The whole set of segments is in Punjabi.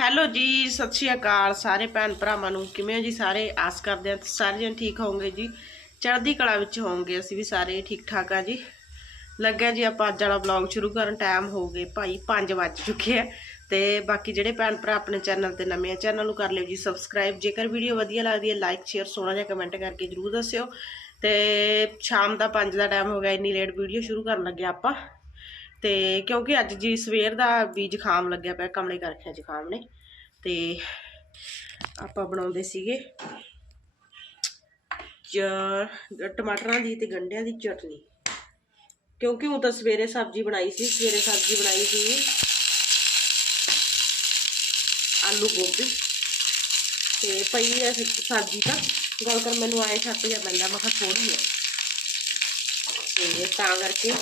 ਹੈਲੋ ਜੀ, ਸਤਿ ਸ਼੍ਰੀ ਅਕਾਲ ਸਾਰੇ ਭੈਣ ਭਰਾਵਾਂ ਨੂੰ। ਕਿਵੇਂ ਹੋ ਜੀ ਸਾਰੇ? ਆਸ ਕਰਦੇ ਹਾਂ ਸਾਰੇ ਜਣ ਠੀਕ ਹੋਵੋਗੇ ਜੀ। ਚੜ੍ਹਦੀ ਕਲਾ ਵਿੱਚ ਹੋਵੋਗੇ, ਅਸੀਂ ਵੀ ਸਾਰੇ ਠੀਕ ਠਾਕ ਆ ਜੀ। ਲੱਗਿਆ ਜੀ ਆਪਾਂ ਅੱਜ ਵਾਲਾ ਵਲੌਗ ਸ਼ੁਰੂ ਕਰਨ ਟਾਈਮ ਹੋ ਗਏ ਭਾਈ 5 ਵੱਜ ਚੁੱਕੇ ਆ। ਤੇ ਬਾਕੀ ਜਿਹੜੇ ਭੈਣ ਭਰਾ ਆਪਣੇ ਚੈਨਲ ਤੇ ਨਵੇਂ ਆ ਚੈਨਲ ਨੂੰ ਕਰ ਲਿਓ ਜੀ ਸਬਸਕ੍ਰਾਈਬ ਜੇਕਰ ਵੀਡੀਓ ਵਧੀਆ ਲੱਗਦੀ ਹੈ ਲਾਈਕ ਸ਼ੇਅਰ ਸੋਹਣਾ ਜਿਹਾ ਕਮੈਂਟ ਕਰਕੇ ਜਰੂਰ ਦੱਸਿਓ। ਤੇ ਸ਼ਾਮ ਦਾ 5 ਦਾ ਟਾਈਮ ਹੋ ਗਿਆ, ਇੰਨੀ ਲੇਟ ਵੀਡੀਓ ਸ਼ੁਰੂ ਕਰਨ ਲੱਗੇ ਆਪਾਂ। ਤੇ ਕਿਉਂਕਿ ਅੱਜ ਜੀ ਸਵੇਰ ਦਾ ਵੀ ਜ਼ੁਕਾਮ ਲੱਗਿਆ ਪਿਆ ਕਮਲੇ ਕਰ ਰੱਖਿਆ ਜ਼ੁਕਾਮ ਨੇ। ਤੇ ਆਪਾਂ ਬਣਾਉਂਦੇ ਸੀਗੇ ਚ ਟਮਾਟਰਾਂ ਦੀ ਤੇ ਗੰਢਿਆਂ ਦੀ ਚਟਨੀ। ਕਿਉਂਕਿ ਉਹ ਤਾਂ ਸਵੇਰੇ ਸਬਜ਼ੀ ਬਣਾਈ ਸੀ, ਸਵੇਰੇ ਸਬਜ਼ੀ ਬਣਾਈ ਸੀ ਆਲੂ ਗੋਭੀ। ਤੇ ਪਈ ਹੈ ਸਬਜ਼ੀ ਤਾਂ। ਗੱਲ ਕਰ ਮੈਨੂੰ ਆਏ ਛੱਤ ਜਾਂ ਬੰਦਾ, ਮੈਂ ਕਿਹਾ ਥੋੜੀ ਹੈ ਤੇ ਤਾਂ ਕਰਕੇ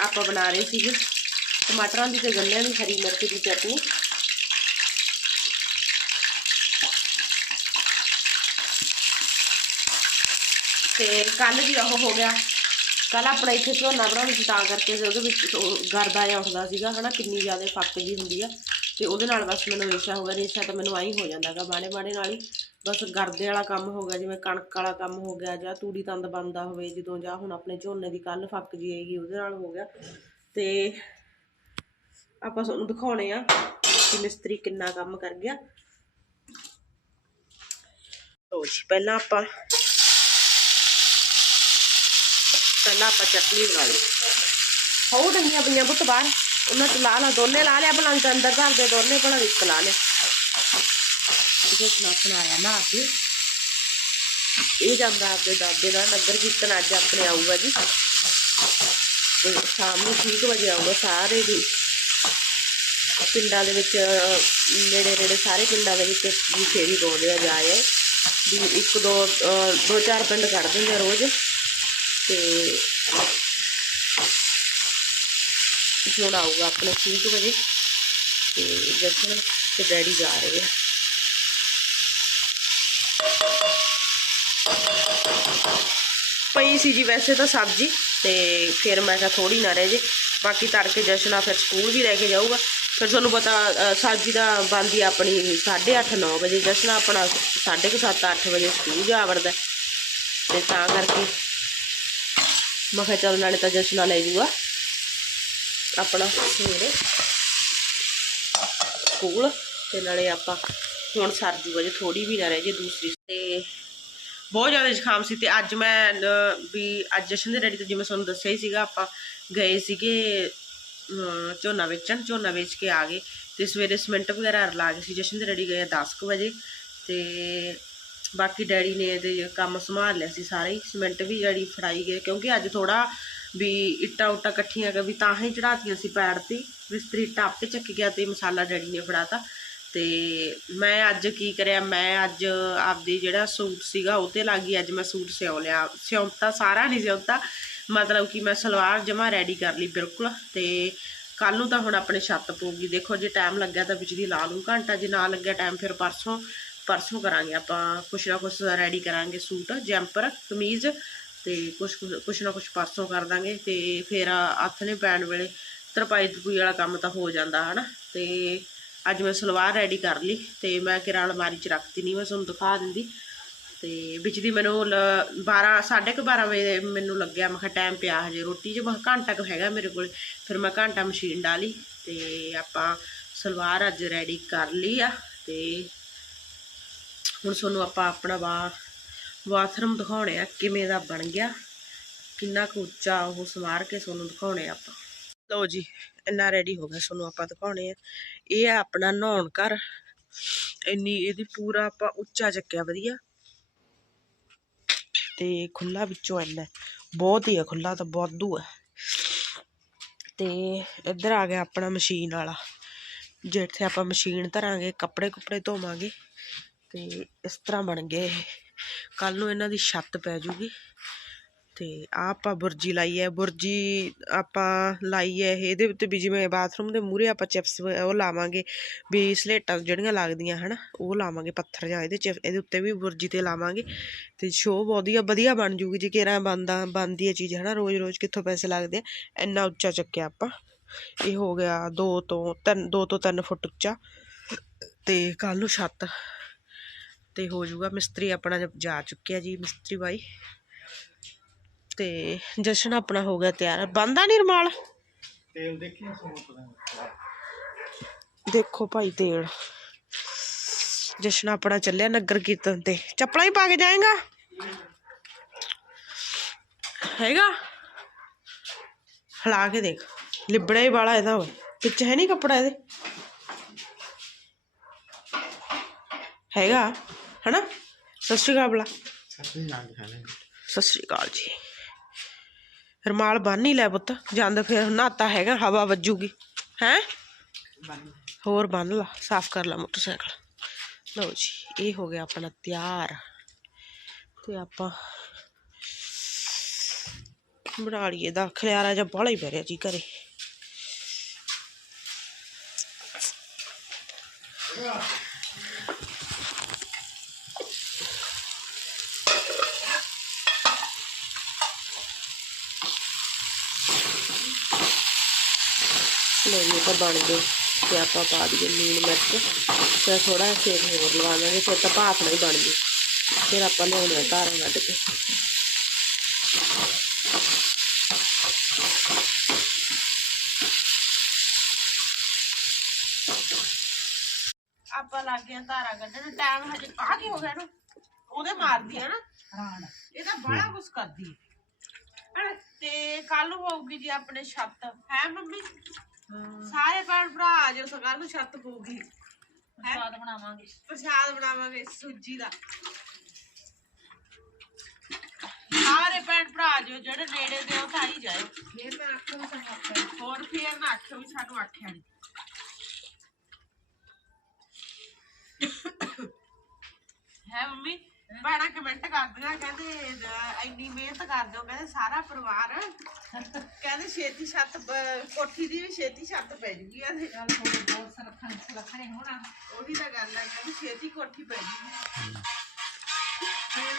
ਆਪਾਂ ਬਣਾ ਰਹੇ ਸੀਗੇ। ਟਮਾਟਰਾਂ ਦੀ ਤੇ ਗੰਢਿਆਂ ਦੀ ਹਰੀ ਮਿਰਚ ਦੀ ਚਟਨੀ। ਤੇ ਕੱਲ ਵੀ ਉਹ ਹੋ ਗਿਆ। ਕੱਲ ਆਪਣਾ ਇੱਥੇ ਝੋਨਾ ਬਣਾਉਣ ਸੀ ਤਾਂ ਕਰਕੇ ਉਹਦੇ ਵਿੱਚ ਗਰਦਾ ਜਿਹਾ ਉੱਠਦਾ ਸੀਗਾ, ਹਨਾ, ਕਿੰਨੀ ਜ਼ਿਆਦਾ ਫੱਕ ਜੀ ਹੁੰਦੀ ਆ। ਤੇ ਉਹਦੇ ਨਾਲ ਬਸ ਮੈਨੂੰ ਰੇਸ਼ਾ ਹੋ ਗਿਆ ਰੇਸ਼ਾ ਤਾਂ ਮੈਨੂੰ ਆਈ ਹੋ ਜਾਂਦਾਗਾ ਬਾਣੇ ਬਾਣੇ ਨਾਲ ਹੀ। ਬਸ ਗਰਦੇ ਵਾਲਾ ਕੰਮ ਹੋ ਗਿਆ, ਜਿਵੇਂ ਕਣਕ ਵਾਲਾ ਕੰਮ ਹੋ ਗਿਆ ਜਾਂ ਤੂੜੀ ਤੰਦ ਬੰਦਾ ਹੋਵੇ, ਜਦੋਂ ਜਾਂ ਹੁਣ ਆਪਣੇ ਝੋਨੇ ਦੀ ਕੱਲ ਫੱਕ ਜੀ ਆਏਗੀ ਉਹਦੇ ਨਾਲ ਹੋ ਗਿਆ। ਤੇ ਆਪਾਂ ਤੁਹਾਨੂੰ ਦਿਖਾਉਣੇ ਆ ਕਿ ਮਿਸਤਰੀ ਕਿੰਨਾ ਕੰਮ ਕਰ ਗਿਆ। ਲਓ ਜੀ, ਪਹਿਲਾਂ ਆਪਾਂ ਪਹਿਲਾਂ ਆਪਾਂ ਚਟਨੀ ਬਣਾ ਲਈ। ਹੋ ਡੰਗੀਆਂ ਪਈਆਂ ਪੁੱਤ ਬਾਹਰ। ਉਹਨਾਂ ਚ ਲਾ ਲਾ ਦੋਨੇ ਲਾ ਲਿਆ ਭਲਾ ਅੰਦਰ ਘਰ ਦੇ ਦੋਨੇ ਭਲਾ ਇੱਕ ਲਾ ਲਿਆ। ਇਹਦੇ ਸਨਾਪਨ ਆਇਆ ਨਾ ਅੱਗੇ। ਇਹ ਜਾਂਦਾ ਆਪਣੇ ਦਾਦੇ ਨਾਲ ਨਗਰ ਕੀਰਤਨ ਅੱਜ ਆਪਣੇ ਆਊਗਾ ਜੀ। ਤੇ ਸ਼ਾਮ ਨੂੰ 6 ਵਜੇ ਆਊਗਾ ਸਾਰੇ ਦੀ ਪਿੰਡਾਂ ਦੇ ਵਿੱਚ ਨੇੜੇ ਨੇੜੇ ਸਾਰੇ ਪਿੰਡਾਂ ਦੇ ਵਿੱਚ ਵੀ ਫੇਰੀ ਪਾਉਂਦੇ ਆ ਜਾਏ। ਵੀ ਇੱਕ ਦੋ ਦੋ ਚਾਰ ਪਿੰਡ ਕੱਢ ਦਿੰਦੇ ਰੋਜ਼। ਤੇ ਹੁਣ ਆਊਗਾ ਆਪਣੇ 6 ਵਜੇ ਤੇ ਜਸ਼ਨ ਤੇ ਡੈਡੀ ਜਾ ਰਹੇ ਆ। ਪਈ ਸੀ ਜੀ ਵੈਸੇ ਤਾਂ ਸਬਜ਼ੀ ਤੇ ਫਿਰ ਮੈਂ ਕਿਹਾ ਥੋੜੀ ਨਾ ਰਹਿ ਜੇ, ਬਾਕੀ ਤੜਕੇ ਜਸ਼ਨਾ ਫਿਰ ਸਕੂਲ ਵੀ ਲੈ ਕੇ ਜਾਊਗਾ। ਫਿਰ ਤੁਹਾਨੂੰ ਪਤਾ ਸਬਜ਼ੀ ਦਾ ਬਣਦੀ ਆ ਆਪਣੀ 8:30 9 ਵਜੇ, ਜਸ਼ਨ ਆਪਣਾ 7:30 8 ਵਜੇ ਸਕੂਲ ਜਾ ਵੜਦਾ। ਤੇ ਤਾਂ ਕਰਕੇ ਮੈਂ ਕਿਹਾ ਚੱਲ ਨਾਲੇ ਤਾਂ ਜਸ਼ਨ ਲੈ ਜੂਗਾ। ਆਪਣਾ ਸਵੇਰੇ ਸਕੂਲ ਤੇ ਨਾਲੇ ਆਪਾਂ ਹੁਣ ਸਰਦੀ ਵਜੇ ਜੇ ਥੋੜੀ ਵੀ ਨਾ ਰਹਿ ਜੇ ਦੂਸਰੀ ਤੇ ਬਹੁਤ ਜ਼ਿਆਦਾ ਜ਼ੁਕਾਮ ਸੀ ਤੇ ਅੱਜ ਮੈਂ ਵੀ ਅੱਜ ਜਸ਼ਨ ਦੇ ਡੈਡੀ ਤੋਂ ਜਿਵੇਂ ਤੁਹਾਨੂੰ ਦੱਸਿਆ ਹੀ ਸੀਗਾ, ਆਪਾਂ ਗਏ ਸੀਗੇ ਝੋਨਾ ਵੇਚਣ, ਝੋਨਾ ਵੇਚ ਕੇ ਆ ਗਏ ਤੇ ਸਵੇਰੇ ਸਿਮੈਂਟ ਵਗੈਰਾ ਲਾ ਗਏ ਸੀ। ਜਸ਼ਨ ਦੇ ਡੈਡੀ ਗਏ 10 ਵਜੇ ਤੇ ਬਾਕੀ ਡੈਡੀ ਨੇ ਇਹਦੇ ਕੰਮ ਸੰਭਾਲ ਲਿਆ ਸੀ ਸਾਰੇ ਹੀ। ਸਿਮੈਂਟ ਵੀ ਜਿਹੜੀ ਫੜਾਈ ਗਏ, ਕਿਉਂਕਿ ਅੱਜ ਥੋੜਾ ਵੀ ਇੱਟਾਂ ਉੱਟਾਂ ਇਕੱਠੀਆਂ ਕਰ ਵੀ ਤਾਂ ਹੀ ਚੜਾਤੀਆਂ ਸੀ ਪੈੜ ਤੇ। ਮਿਸਤਰੀ ਟੱਪ ਆਪੇ ਚੱਕ ਗਿਆ ਤੇ ਮਸਾਲਾ ਡੈਡੀ ਨੇ ਫੜਾਤਾ। ਤੇ ਮੈਂ ਅੱਜ ਕੀ ਕਰਿਆ, ਮੈਂ ਅੱਜ ਆਪਦੀ ਜਿਹੜਾ ਸੂਟ ਸੀਗਾ, ਉਹ ਤੇ ਲੱਗ ਗਈ। ਅੱਜ ਮੈਂ ਸੂਟ ਸਿਉ ਲਿਆ। ਸਿਉਂਤਾ ਸਾਰਾ ਨਹੀਂ ਸਿਉਂਤਾ। ਮਤਲਬ ਕਿ ਮੈਂ ਸਲਵਾਰ ਜਮਾ ਰੈਡੀ ਕਰ ਲਈ ਬਿਲਕੁਲ। ਤੇ ਕੱਲ ਨੂੰ ਤਾਂ ਹੁਣ ਆਪਣੇ ਛੱਤ ਪਊਗੀ। ਦੇਖੋ, ਜੇ ਟਾਈਮ ਲੱਗਿਆ ਤਾਂ ਬਿਜਲੀ ਲਾ ਲੂੰ ਘੰਟਾ। ਜੇ ਨਾ ਲੱਗਿਆ ਟਾਈਮ ਫਿਰ ਪਰਸੋਂ ਪਰਸੋਂ ਕਰਾਂਗੇ ਆਪਾਂ। ਕੁਛ ਨਾ ਕੁਛ ਰੈਡੀ ਕਰਾਂਗੇ ਸੂਟ। ਜੈਂਪਰ, ਕਮੀਜ਼ ਤੇ ਕੁਛ ਕੁਛ- ਕੁਛ ਨਾ ਕੁਛ ਪਰਸੋਂ ਕਰ ਦਾਂਗੇ ਤੇ ਫਿਰ ਹੱਥ ਨੇ ਪੈਣ ਵੇਲੇ ਤਰਪਾਈ ਤਰਪੂਈ ਵਾਲਾ ਕੰਮ ਤਾਂ ਹੋ ਜਾਂਦਾ ਹਨਾ, ਤੇ ਅੱਜ ਮੈਂ ਸਲਵਾਰ ਰੈਡੀ ਕਰ ਲਈ ਤੇ ਮੈਂ ਕਿਰਾਂ ਅਲਮਾਰੀ 'ਚ ਰੱਖਤੀ ਨਹੀਂ ਮੈਂ ਤੁਹਾਨੂੰ ਦਿਖਾ ਦਿੰਦੀ। ਤੇ ਵਿੱਚ ਦੀ ਮੈਨੂੰ 12 12:30 ਵਜੇ ਮੈਨੂੰ ਲੱਗਿਆ, ਮੈਂ ਕਿਹਾ ਟਾਈਮ ਪਿਆ ਹਜੇ ਰੋਟੀ 'ਚ, ਮੈਂ ਘੰਟਾ ਕੁ ਹੈਗਾ ਮੇਰੇ ਕੋਲ। ਫਿਰ ਮੈਂ ਘੰਟਾ ਮਸ਼ੀਨ ਡਾਲੀ ਤੇ ਆਪਾਂ ਸਲਵਾਰ ਅੱਜ ਰੈਡੀ ਕਰ ਲਈ ਆ ਤੇ ਹੁਣ ਤੁਹਾਨੂੰ ਆਪਾਂ ਆਪਣਾ ਵਾ ਬਾਥਰੂਮ ਦਿਖਾਉਣੇ ਆ, ਕਿਵੇਂ ਦਾ ਬਣ ਗਿਆ, ਕਿੰਨਾ ਕੁ ਉੱਚਾ ਉਹ ਸਮਾਰ ਕੇ ਤੁਹਾਨੂੰ ਦਿਖਾਉਣੇ ਆ ਆਪਾਂ। ਲਓ ਜੀ, ਇੰਨਾ ਰੈਡੀ ਹੋ ਗਿਆ ਤੁਹਾਨੂੰ ਆਪਾਂ ਦਿਖਾਉਣੇ ਆ। ਇਹ ਆ ਆਪਣਾ ਨਹਾਉਣ ਘਰ। ਇੰਨੀ ਇਹਦੀ ਪੂਰਾ ਆਪਾਂ ਉੱਚਾ ਚੱਕਿਆ, ਵਧੀਆ। ਤੇ ਖੁੱਲਾ ਵਿੱਚੋਂ ਇੰਨਾ ਬਹੁਤ ਹੀ ਹੈ ਖੁੱਲਾ ਤਾਂ ਵਾਧੂ ਹੈ। ਤੇ ਇੱਧਰ ਆ ਗਿਆ ਆਪਣਾ ਮਸ਼ੀਨ ਵਾਲਾ। ਜਿੱਥੇ ਆਪਾਂ ਮਸ਼ੀਨ ਧਰਾਂਗੇ ਕੱਪੜੇ ਕੁਪੜੇ ਧੋਵਾਂਗੇ। ਤੇ ਇਸ ਤਰ੍ਹਾਂ ਬਣ ਗਏ ਇਹ। ਕੱਲ ਨੂੰ ਇਹਨਾਂ ਦੀ ਛੱਤ ਪੈ ਜੂਗੀ। ਤੇ ਆ ਆਪਾਂ ਬੁਰਜੀ ਲਾਈ ਹੈ, ਬੁਰਜੀ ਆਪਾਂ ਲਾਈ ਹੈ ਇਹਦੇ ਉੱਤੇ ਵੀ ਜਿਵੇਂ ਬਾਥਰੂਮ ਦੇ ਮੂਹਰੇ ਆਪਾਂ ਚਿਪਸ ਉਹ ਲਾਵਾਂਗੇ ਵੀ ਸਲੇਟਾਂ ਜਿਹੜੀਆਂ ਲੱਗਦੀਆਂ ਹਨਾ, ਉਹ ਲਾਵਾਂਗੇ ਪੱਥਰ ਜਾਂ ਇਹਦੇ ਚਿਪ, ਇਹਦੇ ਉੱਤੇ ਵੀ ਬੁਰਜੀ ਤੇ ਲਾਵਾਂਗੇ। ਤੇ ਸ਼ੋਅ ਵਧੀਆ ਵਧੀਆ ਬਣ ਜੂਗੀ ਜੇ ਕਿਹੜਾ ਬੰਦਾ ਬਣਦੀ ਹੈ ਚੀਜ਼ ਹਨਾ ਰੋਜ਼ ਰੋਜ਼ ਕਿੱਥੋਂ ਪੈਸੇ ਲੱਗਦੇ ਆ। ਇੰਨਾ ਉੱਚਾ ਚੱਕਿਆ ਆਪਾਂ। ਇਹ ਹੋ ਗਿਆ 2 ਤੋਂ 3 2 ਤੋਂ 3 ਫੁੱਟ ਉੱਚਾ। ਤੇ ਕੱਲ ਨੂੰ ਛੱਤ ਤੇ ਹੋ ਜਾਊਗਾ। ਮਿਸਤਰੀ ਆਪਣਾ ਜ- ਜਾ ਚੁੱਕਿਆ ਜੀ ਮਿਸਤਰੀ ਬਾਈ। ਤੇ ਜਸ਼ਨ ਆਪਣਾ ਹੋ ਗਿਆ ਤਿਆਰ। ਬੰਦਾ ਨਹੀਂ ਰਮਾਲ? ਤੇਲ ਦੇਖੀ ਸਮੋਤ ਦਾ? ਦੇਖੋ ਭਾਈ ਤੇਲ। ਜਸ਼ਨ ਆਪਣਾ ਚੱਲਿਆ ਨਗਰ ਕੀਰਤਨ ਤੇ। ਚੱਪਲਾਂ ਹੀ ਪਾ ਕੇ ਜਾਏਗਾ? ਹੈਗਾ? ਹਲਾ ਕੇ ਦੇਖ। ਲਿਬੜਾ ਹੀ ਵਾਲਾ ਇਹਦਾ ਵਾ ਵਿੱਚ ਹੈ ਨਹੀਂ ਕੱਪੜਾ ਇਹਦੇ? ਹੈਗਾ? ਹਨਾ? ਸਤਿ ਸ਼੍ਰੀ ਅਕਾਲ ਬਲਾ ਸੱਤ ਸ਼੍ਰੀ ਅਕਾਲ ਜੀ। ਰਮਾਲ ਬੰਨ ਹੀ ਲੈ ਪੁੱਤ ਜਾਂਦਾ ਫਿਰ ਨਹਾਤਾ ਹੈਗਾ ਹਵਾ ਵੱਜੂਗੀ। ਹੈ? ਹੋਰ ਬੰਨ ਲਾ ਸਾਫ਼ ਕਰ ਲਾ ਮੋਟਰਸਾਈਕਲ। ਲਓ ਜੀ ਇਹ ਹੋ ਗਿਆ ਆਪਣਾ ਤਿਆਰ। ਤੇ ਆਪਾਂ ਬਣਾ ਲਈਏ ਦਾ ਖਲਿਆਰਾ ਜਿਹਾ ਬਾਹਲਾ ਹੀ ਪੈ ਰਿਹਾ ਜੀ ਘਰੇ। ਲਓ ਜੀ ਇਹ ਤਾਂ ਬਣ ਗਏ ਤੇ ਆਪਾਂ ਪਾ ਦਈਏ ਲੂਣ ਮਿਰਚ। ਫਿਰ ਥੋੜਾ ਜਿਹਾ ਸੇਕ ਹੋਰ ਲਵਾ ਲਾਂਗੇ ਫਿਰ ਤਾਂ ਭਾਫ ਨਹੀਂ ਬਣ ਗਈ ਫਿਰ ਆਪਾਂ ਲਿਆਉਣੇ ਆ ਧਾਰਾਂ ਕੱਢ ਕੇ। ਆਪਾਂ ਲੱਗ ਗਿਆ ਧਾਰਾਂ ਕੱਢਣ ਟਾਈਮ ਹਜੇ ਆ ਕੀ ਹੋ ਗਿਆ ਇਹਨੂੰ ਉਹਦੇ ਮਾਰਦੀ ਹੈ ਨਾ। ਇਹ ਤਾਂ ਬੜਾ ਕੁਛ ਕਰਦੀ ਹੈ ਤੇ ਕੱਲ ਹੋਊਗੀ ਜੀ ਆਪਣੇ ਛੱਤ। ਹੈ ਮੰਮੀ? ਸਾਰੇ ਭੈਣ ਭਰਾ ਆ ਜਾਓ ਸੋ ਕੱਲ ਨੂੰ ਛੱਤ ਪਊਗੀ। ਸਵਾਦ ਬਣਾਵਾਂਗੇ। ਪ੍ਰਸ਼ਾਦ ਬਣਾਵਾਂਗੇ ਸੂਜੀ ਦਾ। ਸਾਰੇ ਭੈਣ ਭਰਾ ਆ ਜਾਓ ਜਿਹੜੇ ਨੇੜੇ ਦੇ ਉਹ ਤਾਂ ਆਈ ਜਾਓ ਫੇਰ ਤਾਂ ਆਖੋ ਵੀ ਸਾਨੂੰ ਆਖਿਆ ਹੋਰ ਫੇਰ ਨਾ ਆਖਿਓ ਵੀ ਸਾਨੂੰ ਆਖਿਆ ਨਹੀਂ ਹੈ ਮੰਮੀ? ਭੈਣਾਂ ਕਮੈਂਟ ਕਰਦੀਆਂ ਕਹਿੰਦੇ ਇੰਨੀ ਮਿਹਨਤ ਕਰਦੇ ਹੋ ਕਹਿੰਦੇ ਸਾਰਾ ਪਰਿਵਾਰ ਕਹਿੰਦੇ ਛੇਤੀ ਛੱਤ ਪ- ਕੋਠੀ ਦੀ ਵੀ ਛੇਤੀ ਛੱਤ ਪੈ ਜੂਗੀ ਇਹਦੇ ਚੱਲ ਥੋੜੇ ਬਹੁਤ ਸਰਖਣ ਸਰਖਣੇ ਹੋਣਾ। ਉਹੀ ਤਾਂ ਗੱਲ ਹੈ ਕਹਿੰਦੇ ਛੇਤੀ ਕੋਠੀ ਪੈ ਜੂਗੀ। ਫੇਰ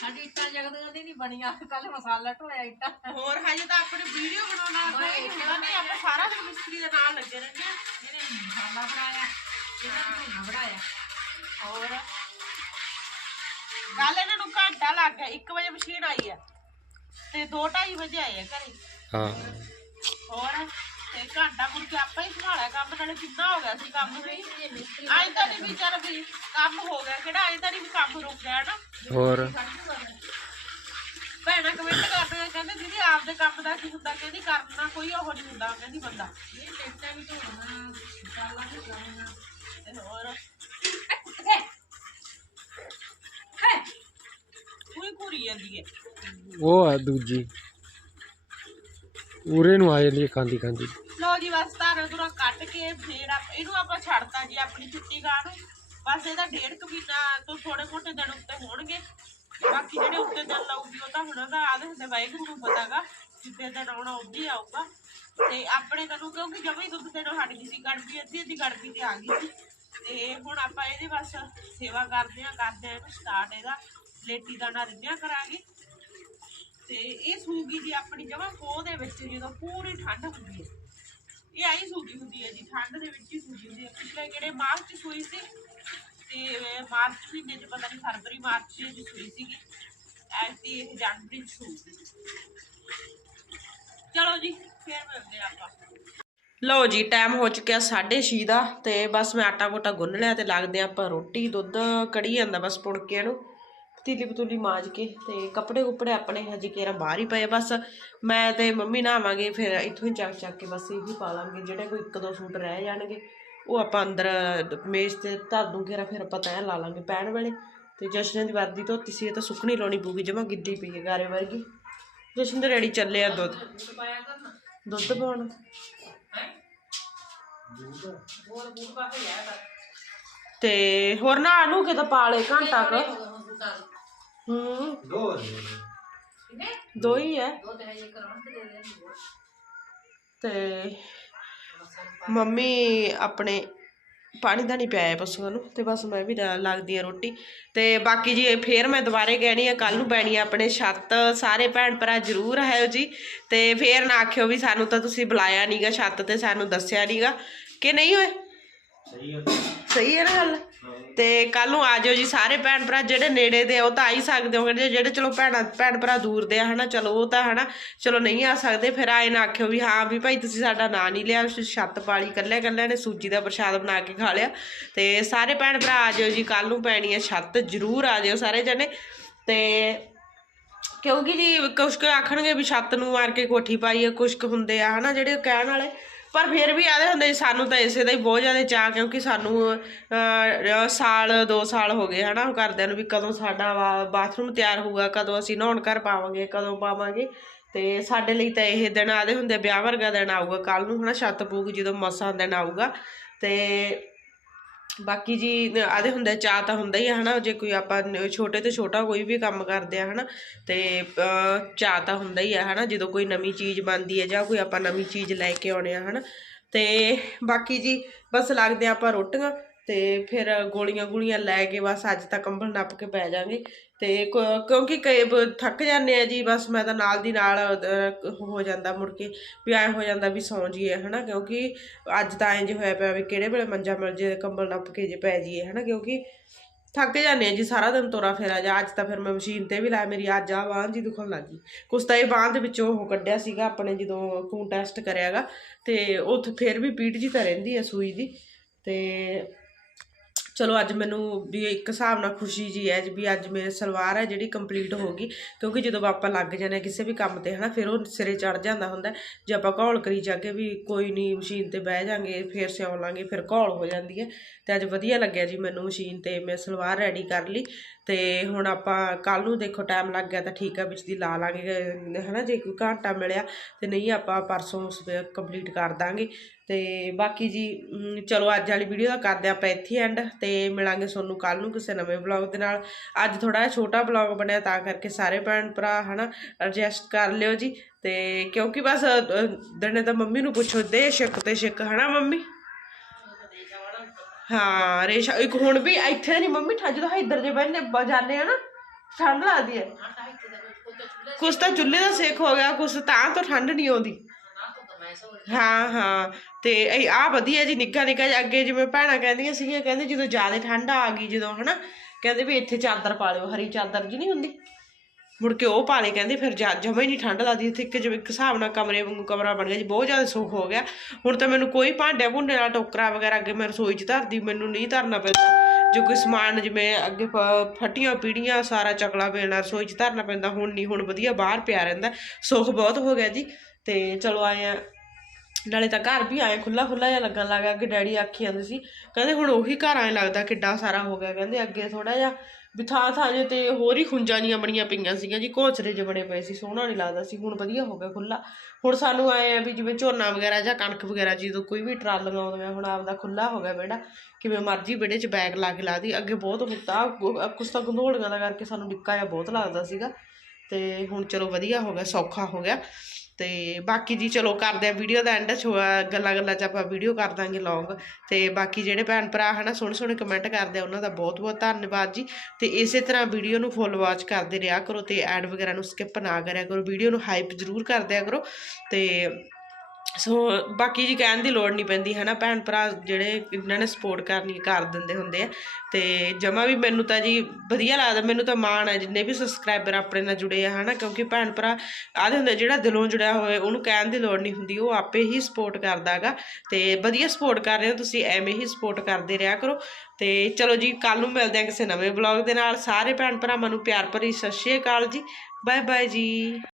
ਸਾਡੀ ਇੱਟਾਂ ਜਗਦੀਆਂ ਦੀ ਨਹੀਂ ਬਣੀਆਂ ਕੱਲ ਮਸਾਲਾ ਢੋਇਆ ਇੱਟਾਂ। ਹੋਰ ਹਜੇ ਤਾਂ ਆਪਣੇ ਵੀਡੀਓ ਬਣਾਉਣਾ ਨਹੀਂ ਆਪਾਂ ਸਾਰਾ ਦਿਨ ਮਿਸਤਰੀ ਦੇ ਨਾਲ ਲੱਗੇ ਰਹਿੰਦੇ ਆ। ਇਹਨੇ ਮਸਾਲਾ ਬਣਾਇਆ ਇਹਨੇ ਧੂਣਾ ਬਣਾਇਆ। ਹੋਰ। ਕੱਲ ਇਹਨਾਂ ਨੂੰ ਘੰਟਾ ਲੱਗ ਗਿਆ 1 ਵਜੇ ਮਸ਼ੀਨ ਆਈ ਆ। ਤੇ 2:30 ਵਜੇ ਆਏ ਆ ਘਰੇ। ਹਾਂ। ਹੋਰ ਤੇ ਘੰਟਾ ਮੁੜ ਕੇ ਆਪਾਂ ਹੀ ਸੰਭਾਲਿਆ ਕੰਮ ਨਾਲੇ ਕਿੰਨਾ ਹੋ ਗਿਆ ਸੀ ਕੰਮ ਵੀ। ਅੱਜ ਤਾਂ ਨਹੀਂ ਵੀ ਚੱਲ ਵੀ ਕੰਮ ਹੋ ਗਿਆ ਕਿਹੜਾ ਅੱਜ ਤਾਂ ਨਹੀਂ ਵੀ ਕੰਮ ਰੁਕ ਗਿਆ ਨਾ ਹੋਰ। ਭੈਣਾਂ ਕਮੈਂਟ ਕਰਦੀਆਂ ਕਹਿੰਦੇ ਦੀਦੀ ਆਪਦੇ ਕੰਮ ਦਾ ਕੀ ਹੁੰਦਾ ਕਹਿੰਦੀ ਕਰਨਾ ਕੋਈ ਉਹ ਨਹੀਂ ਹੁੰਦਾ ਕਹਿੰਦੀ ਬੰਦਾ। ਇਹ ਲੈਟਾਂ ਵੀ ਧੋਣਾ ਮਸਾਲਾ ਵੀ ਕਰਨਾ ਤੇ ਹੋਰ ਹੈ ਕੋਈ ਘੂਰੀ ਜਾਂਦੀ ਹੈ ਉਹ ਆ ਦੂਜੀ। ਉਰੇ ਨੂੰ ਆ ਜਾਂਦੀ ਖਾਂਦੀ ਖਾਂਦੀ। ਲੋ ਜੀ ਬਸ ਧਾਰਾਂ ਧੁਰਾਂ ਕੱਟ ਕੇ ਫੇਰ ਆਪ- ਇਹਨੂੰ ਆਪਾਂ ਛੱਡਤਾ ਜੀ ਆਪਣੀ ਛੁੱਟੀ ਗਾਹ ਨੂੰ ਬਸ ਇਹਦਾ ਡੇਢ ਕੁ ਮਹੀਨਾ ਤੋਂ ਥੋੜੇ ਮੋਟੇ ਦਿਨ ਉੱਤੇ ਹੋਣਗੇ। ਬਾਕੀ ਜਿਹੜੇ ਉੱਤੇ ਦਿਨ ਲਾਉਗੀ ਉਹ ਤਾਂ ਹੁਣ ਉਹਦਾ ਆਦੇ ਹੁੰਦੇ, ਵਾਹਿਗੁਰੂ ਨੂੰ ਪਤਾਗਾ, ਜਿੱਦੇ ਦਿਨ ਆਉਣਾ ਉੱਦੀ ਆਊਗਾ। ਤੇ ਆਪਣੇ ਤੈਨੂੰ ਕਿਉਂਕਿ ਜਮੇ ਹੀ ਦੁੱਧ ਦੇਣੋਂ ਹਟ ਗਈ ਸੀ, ਗੜਬੀ ਅੱਧੀ ਅੱਧੀ ਗੜਬੀ ਤੇ ਆ ਗਈ ਸੀ। ਤੇ ਹੁਣ ਆਪਾਂ ਇਹਦੀ ਬਸ ਸੇਵਾ ਕਰਦੇ ਆ ਕਰਦੇ ਆ ਸਟਾਰਟ ਇਹਦਾ। ਲੇਟੀ ਦਾਣਾ ਰਿੰਨਿਆ ਕਰਾਂਗੇ। ਤੇ ਇਹ ਸੂਗੀ ਜੀ ਆਪਣੀ ਜਮਾ ਖੋਹ ਦੇ ਵਿੱਚ ਜਦੋਂ ਪੂਰੀ ਠੰਡ ਹੁੰਦੀ ਹੈ। ਇਹ ਆਈ ਸੂਗੀ ਹੁੰਦੀ ਹੈ ਜੀ, ਠੰਡ ਦੇ ਵਿੱਚ ਹੀ ਸੂਗੀ ਹੁੰਦੀ ਹੈ। ਪਿਛਲੇ ਕਿਹੜੇ ਮਾਰਚ ਸੂਈ ਸੀ? ਤੇ ਮਾਰਚ ਮਹੀਨੇ ਚ ਪਤਾ ਨਹੀਂ, ਫਰਵਰੀ, ਮਾਰਚ ਚ ਸੂਈ ਸੀਗੀ। ਐਸੀ ਇਹ ਜਨਵਰੀ ਚ ਸੂਗੀ ਚਲੋ ਜੀ, ਫੇਰ ਮਿਲਦੇ ਆਪਾਂ। ਲਓ ਜੀ ਟਾਈਮ ਹੋ ਚੁੱਕਿਆ 6:30 ਦਾ ਤੇ ਬਸ ਮੈਂ ਆਟਾ ਗੋਟਾ ਗੁੰਨ ਲਿਆ ਤੇ ਲੱਗਦੇ ਆਪਾਂ ਰੋਟੀ, ਦੁੱਧ ਕੜੀ ਜਾਂਦਾ ਬਸ ਪੁਣ ਕੇ ਇਹਨੂੰ ਪਤੀਲੀ ਪਤੂਲੀ ਮਾਜ ਕੇ ਤੇ ਕੱਪੜੇ ਕੁਪੜੇ ਆਪਣੇ ਹਜੇ ਕੇਰਾ ਬਾਹਰ ਹੀ ਪਏ ਬਸ ਮੈਂ ਤੇ ਮੰਮੀ ਨਹਾਵਾਂਗੇ, ਫਿਰ ਇੱਥੋਂ ਹੀ ਚੱਕ ਚੱਕ ਕੇ ਬਸ ਇਹੀ ਪਾ ਲਾਂਗੇ। ਜਿਹੜੇ ਕੋਈ ਇੱਕ ਦੋ ਸੂਟ ਰਹਿ ਜਾਣਗੇ, ਉਹ ਆਪਾਂ ਅੰਦਰ ਮੇਜ਼ ਤੇ ਧਰ ਦੂੰਗੇ ਫਿਰ ਆਪਾਂ ਤੈਅ ਲਾ ਲਾਂਗੇ ਪੈਣ ਵੇਲੇ। ਤੇ ਜਸ਼ਨ ਦੀ ਵਰਦੀ ਧੋਤੀ ਸੀ, ਇਹ ਤਾਂ ਸੁੱਕਣੀ ਲਾਉਣੀ ਪਊਗੀ, ਜਮਾ ਗਿੱਲੀ ਪਈ ਹੈ ਗਾਰੇ ਵਰਗੀ। ਜਸ਼ਨ ਦੇ ਰੈਡੀ ਚੱਲੇ ਆ ਦੁੱਧ। ਪਾਇਆ ਕਰਨਾ ਦੁੱਧ ਪਾਉਣ। ਹੋਰ ਬੂਟ ਪਾ ਕੇ ਲਿਆ ਤੇ ਹੋਰ ਨਾ ਨੂੰ ਕਿਤੇ ਪਾ ਲੇ ਘੰਟਾ ਕ। ਹੂੰ। ਦੋ ਹੀ ਹੈ ਦੋ ਤੇ ਇਹ ਕਰਾਉਣ ਤੇ ਦੇ ਦੇ ਤੇ ਮੰਮੀ ਆਪਣੇ ਪਾਣੀ ਦਾ ਨਹੀਂ ਪਿਆਇਆ ਪਸ਼ੂਆਂ ਨੂੰ ਤੇ ਬਸ ਮੈਂ ਵੀ ਲਾ- ਲੱਗਦੀ ਆ ਰੋਟੀ। ਤੇ ਬਾਕੀ ਜੀ ਫੇਰ ਮੈਂ ਦੁਬਾਰੇ ਕਹਿਣੀ ਆ ਕੱਲ ਨੂੰ ਪੈਣੀ ਆ ਆਪਣੇ ਛੱਤ। ਸਾਰੇ ਭੈਣ ਭਰਾ ਜ਼ਰੂਰ ਆਇਓ ਜੀ। ਤੇ ਫੇਰ ਨਾ ਆਖਿਓ ਵੀ ਸਾਨੂੰ ਤਾਂ ਤੁਸੀਂ ਬੁਲਾਇਆ ਨਹੀਂਗਾ ਛੱਤ ਤੇ ਸਾਨੂੰ ਦੱਸਿਆ ਨਹੀਂਗਾ ਕਿ ਨਹੀਂ ਹੋਏ ਸਹੀ ਹੈ ਸਹੀ ਹੈ ਨਾ ਗੱਲ? ਤੇ ਕੱਲ ਨੂੰ ਆ ਜਾਓ ਜੀ ਸਾਰੇ ਭੈਣ ਭਰਾ ਜਿਹੜੇ ਨੇੜੇ ਦੇ ਆ, ਉਹ ਤਾਂ ਆ ਹੀ ਸਕਦੇ ਹੋ ਜਿਹੜੇ ਚਲੋ ਭੈਣਾਂ ਭੈਣ ਭਰਾ ਦੂਰ ਦੇ ਆ ਹਨਾ ਚਲੋ ਉਹ ਤਾਂ ਹਨਾ ਚਲੋ ਨਹੀਂ ਆ ਸਕਦੇ। ਫਿਰ ਆਏ ਨਾ ਆਖਿਓ ਵੀ ਹਾਂ ਵੀ ਭਾਈ ਤੁਸੀਂ ਸਾਡਾ ਨਾਂ ਨਹੀਂ ਲਿਆ ਤੁਸੀਂ ਛੱਤ ਪਾਲੀ ਕੱਲੇ ਕੱਲੇ ਨੇ ਸੂਜੀ ਦਾ ਪ੍ਰਸ਼ਾਦ ਬਣਾ ਕੇ ਖਾ ਲਿਆ। ਤੇ ਸਾਰੇ ਭੈਣ ਭਰਾ ਆ ਜਾਓ ਜੀ ਕੱਲ ਨੂੰ ਪੈਣੀ ਹੈ ਛੱਤ ਜ਼ਰੂਰ ਆ ਜਿਓ ਸਾਰੇ ਜਣੇ। ਤੇ ਕਿਉਂਕਿ ਜੀ ਕੁਛ ਕੁ ਆਖਣਗੇ ਵੀ ਛੱਤ ਨੂੰ ਮਾਰ ਕੇ ਕੋਠੀ ਪਾਈ ਆ ਕੁਛ ਕੁ ਹੁੰਦੇ ਆ ਹਨਾ ਜਿਹੜੇ ਕਹਿਣ ਵਾਲੇ। ਪਰ ਫਿਰ ਵੀ ਆਦੇ ਹੁੰਦੇ ਜੀ, ਸਾਨੂੰ ਤਾਂ ਇਸੇ ਦਾ ਹੀ ਬਹੁਤ ਜ਼ਿਆਦਾ ਚਾਹ ਕਿਉਂਕਿ ਸਾਨੂੰ ਸਾਲ 2 ਸਾਲ ਹੋ ਗਏ ਹਨਾ ਉਹ ਕਰਦਿਆਂ ਨੂੰ ਵੀ ਕਦੋਂ ਸਾਡਾ ਵਾ- ਬਾਥਰੂਮ ਤਿਆਰ ਹੋਊਗਾ ਕਦੋਂ ਅਸੀਂ ਨਹਾਉਣ ਘਰ ਪਾਵਾਂਗੇ ਕਦੋਂ ਪਾਵਾਂਗੇ। ਤੇ ਸਾਡੇ ਲਈ ਤਾਂ ਇਹ ਦਿਨ ਆਦੇ ਹੁੰਦੇ ਆ, ਵਿਆਹ ਵਰਗਾ ਦਿਨ ਆਊਗਾ ਕੱਲ ਨੂੰ ਹਨਾ ਛੱਤ ਪਊਗੀ ਜਦੋਂ ਮਸਾਂ ਦਿਨ ਆਊਗਾ। ਤੇ ਬਾਕੀ ਜੀ ਆਦੇ ਹੁੰਦਾ ਚਾਹ ਤਾਂ ਹੁੰਦਾ ਹੀ ਹੈ ਹਨਾ ਜੇ ਕੋਈ ਆਪਾਂ ਛੋਟੇ ਤੋਂ ਛੋਟਾ ਕੋਈ ਵੀ ਕੰਮ ਕਰਦੇ ਆ ਹਨਾ ਤੇ ਅਹ, ਚਾਹ ਤਾਂ ਹੁੰਦਾ ਹੀ ਆ ਹਨਾ ਜਦੋਂ ਕੋਈ ਨਵੀਂ ਚੀਜ਼ ਬਣਦੀ ਹੈ ਜਾਂ ਕੋਈ ਆਪਾਂ ਨਵੀਂ ਚੀਜ਼ ਲੈ ਕੇ ਆਉਣੇ ਆ ਹਨਾ ਤੇ ਬਾਕੀ ਜੀ ਬਸ ਲੱਗਦੇ ਆ ਆਪਾਂ ਰੋਟੀਆਂ ਤੇ ਫਿਰ ਗੋਲੀਆਂ ਗੋਲੀਆਂ ਲੈ ਕੇ ਬਸ ਅੱਜ ਤਾਂ ਕੰਬਲ ਨੱਪ ਕੇ ਪੈ ਜਾਾਂਗੇ। ਤੇ ਕ- ਕਿਉਂਕਿ ਕਈ ਥੱਕ ਜਾਂਦੇ ਆ ਜੀ, ਬਸ ਮੈਂ ਤਾਂ ਨਾਲ ਦੀ ਨਾਲ ਹੋ ਜਾਂਦਾ ਮੁੜ ਕੇ ਵੀ ਐਂ ਹੋ ਜਾਂਦਾ ਵੀ ਸੌਂ ਜੀਏ ਹਨਾ? ਕਿਉਂਕਿ ਅੱਜ ਤਾਂ ਇੰਜ ਹੋਇਆ ਪਿਆ ਵੀ ਕਿਹੜੇ ਵੇਲੇ ਮੰਜਾ ਮਿਲ ਜੇ ਕੰਬਲ ਨੱਪ ਕੇ ਜੇ ਪੈ ਜੀਏ ਹਨਾ? ਕਿਉਂਕਿ ਥੱਕ ਜਾਂਦੇ ਆ ਜੀ, ਸਾਰਾ ਦਿਨ ਤੋਰਾ ਫੇਰਾ ਜਾ, ਅੱਜ ਤਾਂ ਫਿਰ ਮੈਂ ਮਸ਼ੀਨ ਤੇ ਵੀ ਲਾਇਆ ਮੇਰੀ, ਅੱਜ ਆ ਬਾਂਹ ਜੀ ਦੁਖਣ ਲੱਗ ਗਈ। ਕੁਛ ਤਾਂ ਇਹ ਬਾਂਹ ਦੇ ਵਿੱਚੋਂ ਉਹ ਕੱਢਿਆ ਸੀਗਾ ਆਪਣੇ ਜਦੋਂ ਖੂਨ ਟੈਸਟ ਕਰਿਆਗਾ ਤੇ ਉੱਥੇ ਫਿਰ ਵੀ ਪੀੜ ਜੀ ਤਾਂ ਰਹਿੰਦੀ ਆ ਸੂਈ ਦੀ, ਤੇ ਚਲੋ ਅੱਜ ਮੈਨੂੰ ਵੀ ਇੱਕ ਹਿਸਾਬ ਨਾਲ ਖੁਸ਼ੀ ਜੀ ਹੈ ਵੀ ਅੱਜ ਮੇਰੇ ਸਲਵਾਰ ਹੈ ਜਿਹੜੀ ਕੰਪਲੀਟ ਹੋ ਗਈ, ਕਿਉਂਕਿ ਜਦੋਂ ਆਪਾਂ ਲੱਗ ਜਾਂਦੇ ਹਾਂ ਕਿਸੇ ਵੀ ਕੰਮ ਤੇ, ਹਨਾ, ਫਿਰ ਉਹ ਸਿਰੇ ਚੜ ਜਾਂਦਾ ਹੁੰਦਾ ਜੇ ਆਪਾਂ ਘੋਲ ਕਰੀ ਜਾ ਕੇ ਵੀ ਕੋਈ ਨਹੀਂ ਮਸ਼ੀਨ ਤੇ ਬਹਿ ਜਾਾਂਗੇ, ਫਿਰ ਸਿਉਂ ਲਾਂਗੇ, ਫਿਰ ਘੋਲ ਹੋ ਜਾਂਦੀ ਹੈ। ਤੇ ਅੱਜ ਵਧੀਆ ਲੱਗਿਆ ਜੀ ਮੈਨੂੰ ਮਸ਼ੀਨ ਤੇ ਮੈਂ ਸਲਵਾਰ ਰੈਡੀ ਕਰ ਲਈ। ਅਤੇ ਹੁਣ ਆਪਾਂ ਕੱਲ੍ਹ ਨੂੰ ਦੇਖੋ ਟਾਈਮ ਲੱਗ ਗਿਆ ਤਾਂ ਠੀਕ ਆ ਵਿੱਚ ਦੀ ਲਾ ਲਾਂਗੇ ਨਾ ਜੇ ਕੋਈ ਘੰਟਾ ਮਿਲਿਆ ਤੇ ਨਹੀਂ ਆਪਾਂ ਪਰਸੋਂ ਕੰਪਲੀਟ ਕਰ ਦਾਂਗੇ। ਅਤੇ ਬਾਕੀ ਜੀ ਚਲੋ ਅੱਜ ਵਾਲੀ ਵੀਡੀਓ ਦਾ ਕਰਦੇ ਆਪਾਂ ਇੱਥੇ ਐਂਡ ਅਤੇ ਮਿਲਾਂਗੇ ਤੁਹਾਨੂੰ ਕੱਲ੍ਹ ਨੂੰ ਕਿਸੇ ਨਵੇਂ ਵਲੌਗ ਦੇ ਨਾਲ। ਅੱਜ ਥੋੜਾ ਜਿਹਾ ਛੋਟਾ ਵਲੌਗ ਬਣਿਆ ਤਾਂ ਕਰਕੇ ਸਾਰੇ ਭੈਣ ਭਰਾ ਹਨਾ ਐਡਜਸਟ ਕਰ ਲਿਓ ਜੀ। ਤੇ ਕਿਉਂਕਿ ਬਸ ਅ, ਤਾਂ ਮੰਮੀ ਨੂੰ ਪੁੱਛੋ ਦੇ ਸ਼ਿਕ ਤੇ ਸ਼ਿਕ ਹਨਾ ਮੰਮੀ? ਹਾਂ, ਰੇਸ਼ਾ, ਇੱਕ ਹੁਣ ਵੀ ਇੱਥੇ ਨਹੀਂ ਮੰਮੀ ਠੱਜ ਜਦੋਂ ਇੱਧਰ ਜੇ ਬੈਠਨੇ ਜਾਂਦੇ ਆ ਨਾ, ਠੰਡ ਲੱਗਦੀ ਹੈ ਕੁਛ ਤਾਂ ਚੁੱਲ੍ਹੇ ਦਾ ਸੇਕ ਹੋ ਗਿਆ, ਕੁਛ ਤਾਂ, ਤੋਂ ਠੰਡ ਨਹੀਂ ਆਉਂਦੀ। ਹਾਂ ਹਾਂ, ਤੇ ਇਹ ਆ ਵਧੀਆ ਜੀ, ਨਿੱਕਾ ਨਿੱਕਾ ਜਿਹਾ, ਅੱਗੇ ਜਿਵੇਂ ਭੈਣਾਂ ਕਹਿੰਦੀਆਂ ਸੀਗੀਆਂ, ਕਹਿੰਦੇ ਜਦੋਂ ਜ਼ਿਆਦਾ ਠੰਡ ਆ ਗਈ ਜਦੋਂ, ਹਨਾ, ਕਹਿੰਦੇ ਵੀ ਇੱਥੇ ਚਾਦਰ ਪਾ ਲਿਓ, ਹਰੀ ਚਾਦਰ ਜੀ ਨਹੀਂ ਹੁੰਦੀ। ਮੁੜ ਕੇ ਉਹ ਪਾ ਲਏ, ਕਹਿੰਦੇ ਫਿਰ ਜਾ, ਜਮਾ ਹੀ ਨਹੀਂ ਠੰਡ ਲੱਗਦੀ, ਇੱਥੇ ਇੱਕ ਜਿਵੇਂ ਇੱਕ ਹਿਸਾਬ ਨਾਲ ਕਮਰੇ ਵਾਂਗੂ ਕਮਰਾ ਬਣ ਗਿਆ ਜੀ, ਬਹੁਤ ਜ਼ਿਆਦਾ ਸੁੱਖ ਹੋ ਗਿਆ। ਹੁਣ ਤਾਂ ਮੈਨੂੰ ਕੋਈ ਭਾਂਡੇ ਭੁੰਡੇ ਨਾਲ ਟੋਕਰਾ ਵਗੈਰਾ ਅੱਗੇ ਮੈਂ ਰਸੋਈ 'ਚ ਧਰਦੀ, ਮੈਨੂੰ ਨਹੀਂ ਧਰਨਾ ਪੈਂਦਾ। ਜੋ ਕੋਈ ਸਮਾਨ ਜਿਵੇਂ ਅੱਗੇ ਫ- ਫਟੀਆਂ, ਪੀੜੀਆਂ, ਸਾਰਾ ਚਕਲਾ ਪੈਣਾ ਰਸੋਈ 'ਚ ਧਰਨਾ ਪੈਂਦਾ, ਹੁਣ ਨਹੀਂ, ਹੁਣ ਵਧੀਆ ਬਾਹਰ ਪਿਆ ਰਹਿੰਦਾ, ਸੁੱਖ ਬਹੁਤ ਹੋ ਗਿਆ ਜੀ। ਤੇ ਚਲੋ ਆਏ ਆ। ਨਾਲੇ ਤਾਂ ਘਰ ਵੀ ਆਏ ਖੁੱਲਾ ਖੁੱਲਾ ਜਿਹਾ ਲੱਗਣ ਲੱਗਾ ਕਿ ਡੈਡੀ ਆਖੀ ਜਾਂਦੇ ਸੀ, ਕਹਿੰਦੇ ਹੁਣ ਉਹੀ ਘਰ ਆਏ ਲੱਗਦਾ, ਕਿੱਡਾ ਸਾਰਾ ਹੋ ਗਿਆ, ਕਹਿੰਦੇ ਅੱਗੇ ਥੋੜਾ ਜਿਹਾ ਵੀ ਥਾਂ ਥਾਂ ਜੇ ਤੇ ਹੋਰ ਹੀ ਖੁੰਜਾਂ ਜੀਆਂ ਬਣੀਆਂ ਪਈਆਂ ਸੀਗੀਆਂ ਜੀ, ਘੋਚਰੇ ਜਿਹੇ ਬਣੇ ਪਏ ਸੀ, ਸੋਹਣਾ ਨਹੀਂ ਲੱਗਦਾ ਸੀ, ਹੁਣ ਵਧੀਆ ਹੋ ਗਿਆ ਖੁੱਲਾ ਹੁਣ ਸਾਨੂੰ ਆਏ ਆ ਵੀ ਜਿਵੇਂ ਝੋਨਾ ਵਗੈਰਾ ਜਾਂ ਕਣਕ ਵਗੈਰਾ ਜਦੋਂ ਕੋਈ ਵੀ ਟਰਾਲੀਆਂ ਆਉਂਦੀਆਂ, ਹੁਣ ਆਪਦਾ ਖੁੱਲਾ ਹੋ ਗਿਆ ਵਿਹੜਾ, ਕਿਵੇਂ ਮਰਜ਼ੀ ਵਿਹੜੇ 'ਚ ਬੈਗ ਲਾ ਕੇ ਲਾ ਦੀ, ਅੱਗੇ ਬਹੁਤ ਹੁੰਦਾ ਕੁਛ ਤਾਂ ਗੰਧੋਲੀਆਂ ਦਾ ਕਰਕੇ ਸਾਨੂੰ ਨਿੱਕਾ ਜਿਹਾ ਬਹੁਤ ਲੱਗਦਾ ਸੀਗਾ, ਤੇ ਹੁਣ ਚਲੋ ਵਧੀਆ ਹੋ ਗਿਆ, ਸੌਖਾ ਹੋ ਗਿਆ। ਤੇ ਬਾਕੀ ਜੀ ਚਲੋ ਕਰਦੇ ਆ ਵੀਡੀਓ ਦਾ ਐਂਡ ਗੱਲਾਂ ਗੱਲਾਂ 'ਚ ਆਪਾਂ ਵੀਡੀਓ ਕਰ ਦਾਂਗੇ ਲੌਂਗ ਤੇ ਬਾਕੀ ਜਿਹੜੇ ਭੈਣ ਭਰਾ ਹਨਾ, ਸੋਹਣੇ ਸੋਹਣੇ ਕਮੈਂਟ ਕਰਦੇ ਆ, ਉਹਨਾਂ ਦਾ ਬਹੁਤ ਬਹੁਤ ਧੰਨਵਾਦ ਜੀ। ਤੇ ਇਸੇ ਤਰ੍ਹਾਂ ਵੀਡੀਓ ਨੂੰ ਫੁੱਲ ਵਾਚ ਕਰਦੇ ਰਿਹਾ ਕਰੋ ਤੇ ਐਡ ਵਗੈਰਾ ਨੂੰ ਸਕਿਪ ਨਾ ਕਰਿਆ ਕਰੋ। ਵੀਡੀਓ ਨੂੰ ਹਾਈਪ ਜ਼ਰੂਰ ਕਰਦਿਆ ਕਰੋ। ਤੇ ਸੋ ਬਾਕੀ ਜੀ ਕਹਿਣ ਦੀ ਲੋੜ ਨਹੀਂ ਪੈਂਦੀ ਹੈ ਨਾ ਭੈਣ ਭਰਾ ਜਿਹੜੇ ਇਹਨਾਂ ਨੇ ਸਪੋਰਟ ਕਰਨੀ, ਕਰ ਦਿੰਦੇ ਹੁੰਦੇ ਆ। ਤੇ ਜਮਾ ਵੀ ਮੈਨੂੰ ਤਾਂ ਜੀ ਵਧੀਆ ਲੱਗਦਾ, ਮੈਨੂੰ ਤਾਂ ਮਾਣ ਹੈ ਜਿੰਨੇ ਵੀ ਸਬਸਕ੍ਰਾਈਬਰ ਆਪਣੇ ਨਾਲ ਜੁੜੇ ਆ, ਹਨਾ? ਕਿਉਂਕਿ ਭੈਣ ਭਰਾ ਆਦੇ ਹੁੰਦੇ ਜਿਹੜਾ ਦਿਲੋਂ ਜੁੜਿਆ ਹੋਵੇ, ਉਹਨੂੰ ਕਹਿਣ ਦੀ ਲੋੜ ਨਹੀਂ ਹੁੰਦੀ, ਉਹ ਆਪੇ ਹੀ ਸਪੋਰਟ ਕਰਦਾਗਾ ਤੇ ਵਧੀਆ ਸਪੋਰਟ ਕਰ ਰਹੇ ਹੋ ਤੁਸੀਂ, ਐਵੇਂ ਹੀ ਸਪੋਰਟ ਕਰਦੇ ਰਿਹਾ ਕਰੋ। ਤੇ ਚਲੋ ਜੀ ਕੱਲ ਨੂੰ ਮਿਲਦੇ ਆ ਕਿਸੇ ਨਵੇਂ ਵਲੌਗ ਦੇ ਨਾਲ। ਸਾਰੇ ਭੈਣ ਭਰਾਵਾਂ ਨੂੰ ਪਿਆਰ ਭਰੀ ਸਤਿ ਸ਼੍ਰੀ ਅਕਾਲ ਜੀ। ਬਾਏ ਬਾਏ ਜੀ।